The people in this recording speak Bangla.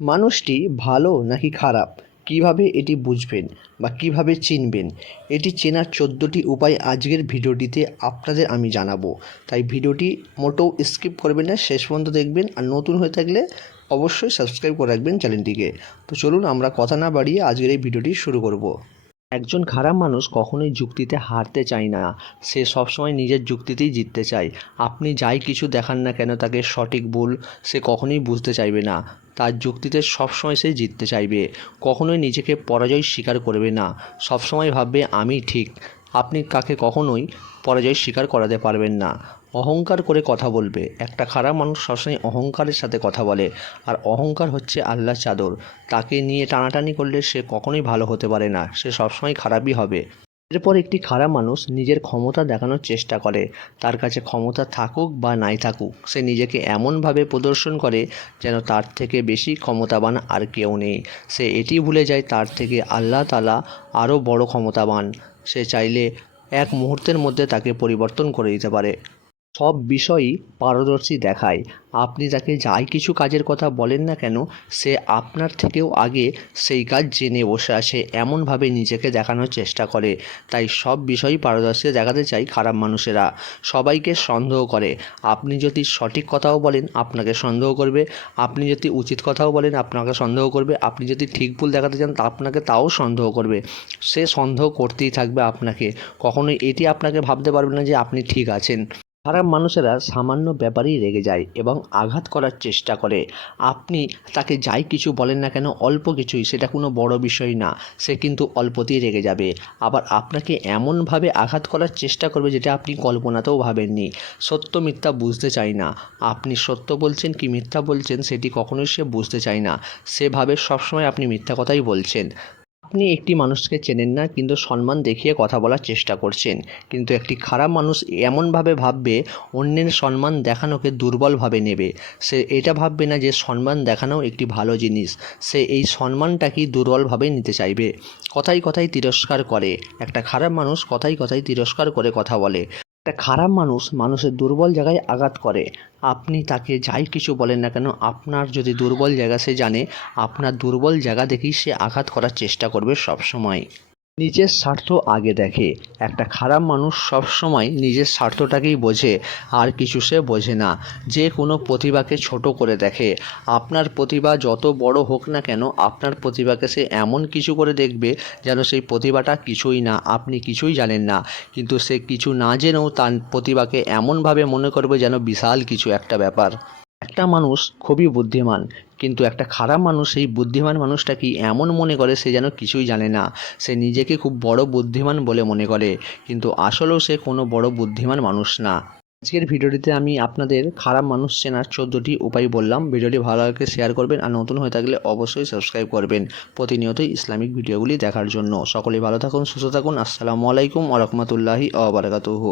মানুষটি ভালো নাকি খারাপ? কীভাবে এটি বুঝবেন বা কীভাবে চিনবেন? এটি চেনার চোদ্দোটি উপায় আজকের ভিডিওটিতে আপনাদের আমি জানাব। তাই ভিডিওটি মোটেও স্কিপ করবেন না, শেষ পর্যন্ত দেখবেন আর নতুন হয়ে থাকলে অবশ্যই সাবস্ক্রাইব করে রাখবেন চ্যানেলটিকে। তো চলুন আমরা কথা না বাড়িয়ে আজকের এই ভিডিওটি শুরু করব। একজন খারাপ মানুষ কখনোই যুক্তিতে হারতে চায় না। সে সবসময় নিজের যুক্তিতেই জিততে চায়। আপনি যাই কিছু দেখান না কেন তাকে সঠিক ভুল সে কখনোই বুঝতে চাইবে না। তার যুক্তিতে সবসময় সে জিততে চাইবে। কখনোই নিজেকে পরাজয় স্বীকার করবে না। সবসময় ভাববে, আমি ঠিক। আপনি কাকে কখনোই পরাজয় স্বীকার করাতে পারবেন না। অহংকার করে কথা বলবে। একটা খারাপ মানুষ সবসময় অহংকারের সাথে কথা বলে। আর অহংকার হচ্ছে আল্লাহ চাদর। তাকে নিয়ে টানাটানি করলে সে কখনোই ভালো হতে পারে না। সে সবসময় খারাপই হবে। এরপর একটি খারাপ মানুষ নিজের ক্ষমতা দেখানোর চেষ্টা করে। তার কাছে ক্ষমতা থাকুক বা নাই থাকুক, সে নিজেকে এমনভাবে প্রদর্শন করে যেন তার থেকে বেশি ক্ষমতাবান আর কেউ নেই। সে এটি ভুলে যায় তার থেকে আল্লাহ তালা আরও বড় ক্ষমতাবান। সে চাইলে এক মুহূর্তের মধ্যে তাকে পরিবর্তন করে দিতে পারে। সব বিষয়ই পারদর্শী দেখায়। আপনি তাকে যাই কিছু কাজের কথা বলেন না কেন, সে আপনার থেকেও আগে সেই কাজ জেনে বসে আছে এমনভাবে নিজেকে দেখানোর চেষ্টা করে। তাই সব বিষয়ই পারদর্শী দেখাতে চাই খারাপ মানুষেরা। সবাইকে সন্দেহ করে। আপনি যদি সঠিক কথাও বলেন, আপনাকে সন্দেহ করবে। আপনি যদি উচিত কথাও বলেন, আপনাকে সন্দেহ করবে। আপনি যদি ঠিক ভুল দেখাতে চান, তা আপনাকে তাও সন্দেহ করবে। সে সন্দেহ করতেই থাকবে আপনাকে। কখনোই এটি আপনাকে ভাবতে পারবে না যে আপনি ঠিক আছেন। খারাপ মানুষেরা সামান্য ব্যাপারেই রেগে যায় এবং আঘাত করার চেষ্টা করে। আপনি তাকে যাই কিছু বলেন না কেন, অল্প কিছুই, সেটা কোনো বড় বিষয় না, সে কিন্তু অল্পতেই রেগে যাবে। আবার আপনাকে এমনভাবে আঘাত করার চেষ্টা করবে যেটা আপনি কল্পনাতেও ভাবেননি। সত্য মিথ্যা বুঝতে চায় না। আপনি সত্য বলছেন কি মিথ্যা বলছেন, সেটি কখনোই সে বুঝতে চায় না। সেভাবে সবসময় আপনি মিথ্যা কথাই বলছেন। আপনি একটি মানুষকে চেনেন না, কিন্তু সম্মান দেখিয়ে কথা বলার চেষ্টা করছেন। কিন্তু একটি খারাপ মানুষ এমনভাবে ভাববে, অন্যের সম্মান দেখানোকে দুর্বলভাবে নেবে। সে এটা ভাববে না যে সম্মান দেখানো একটি ভালো জিনিস। সে এই সম্মানটাকেই দুর্বলভাবে নিতে চাইবে। কথাই কথাই তিরস্কার করে। একটা খারাপ মানুষ কথাই কথাই তিরস্কার করে কথা বলে। একটা খারাপ মানুষ মানুষের দুর্বল জায়গায় আঘাত করে। আপনি তাকে যাই কিছু বলেন না কেন, আপনার যদি দুর্বল জায়গা সে জানে, আপনার দুর্বল জায়গা দেখেই সে আঘাত করার চেষ্টা করবে সব সময় নিজের স্বার্থ আগে দেখে। একটা খারাপ মানুষ সব সময় নিজের স্বার্থটাকেই বোঝে, আর কিছু সে বোঝে না। যে কোনো প্রতিভাকে ছোট করে দেখে। আপনার প্রতিভা যত বড় হোক না কেন, আপনার প্রতিভাকে সে এমন কিছু করে দেখবে যেন সেই প্রতিভাটা কিছুই না, আপনি কিছুই জানেন না। কিন্তু সে কিছু না জেনেও তার প্রতিভাকে এমনভাবে মনে করবে যেন বিশাল কিছু একটা ব্যাপার। একটা মানুষ খুবই বুদ্ধিমান, কিন্তু একটা খারাপ মানুষ, সেই বুদ্ধিমান মানুষটা কি এমন মনে করে সে যেন কিছুই জানে না? সে নিজেকে খুব বড় বুদ্ধিমান বলে মনে করে, কিন্তু আসলেও সে কোনো বড় বুদ্ধিমান মানুষ না। আজকের ভিডিওটিতে আমি আপনাদের খারাপ মানুষ চেনার চোদ্দোটি উপায় বললাম। ভিডিওটি ভালো লাগলে শেয়ার করবেন আর নতুন হয়ে থাকলে অবশ্যই সাবস্ক্রাইব করবেন প্রতিনিয়তই ইসলামিক ভিডিওগুলি দেখার জন্য। সকলে ভালো থাকুন, সুস্থ থাকুন। আসসালামু আলাইকুম ওরহমতুল্লাহি আবরাকাতুহু